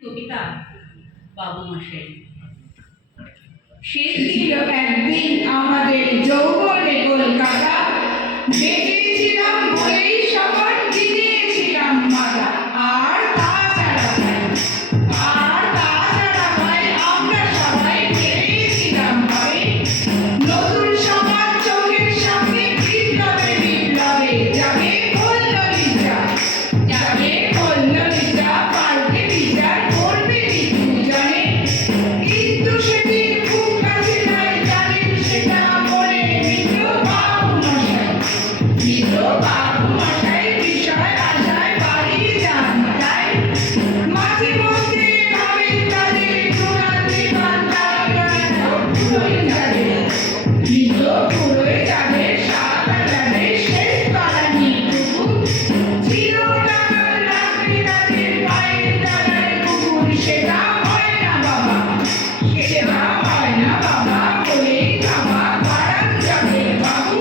কবিতা বাবু মশাই। সে ছিল একদিন আমাদের যৌবনে কলকাতা, বেঁচেছিলাম বলেই সবার দিয়েছিলাম মাথা। আর তাছাড়া ভাই আমরা সবাই পেয়েছিলাম ভাই নতুন সমাজ চোখের সামনে বিপ্লবে যাবে বলল লিজা, পাল্টে বিচার করবে দুজনে। কিন্তু সেদিন খুব কাছে নাই, জানেন সেটা মনে বাবু মশাই বিষয় আশায় বাড়ি যান তাই মাঝে মধ্যে ভাবেন তাদের চূড়ান্তে পুরোই যাদের সাত আটাদের শেষ পালানিটুকু ছিল টাকার রাখবে তাদের পায়ের তলায় কুকুর। সেটা হয় না বাবা বলেই খাওয়া বাড়ান যাবে বাবু।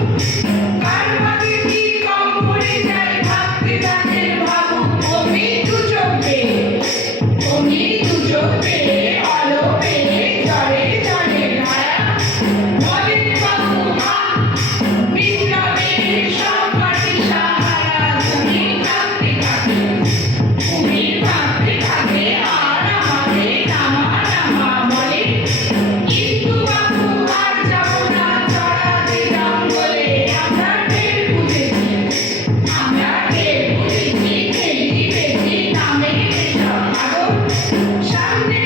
কার ভাগে কি কম পড়ে যায় ভাবতে তাদের বাবু। অমনি দু চোখ পেয়ে আলো পেয়ে জড়ে ধারা বলেন বাবু বিপ্লবের সব মাটি সাহারা। কুমির ভাবতে থাকে আর আমাদের নামা বলে। কিন্তু বাবু আর যাবো না চড়াতে জঙ্গলে। আমরা টের বুঝেছি খেলি বেশি নামে এসব ভাগো। সামনে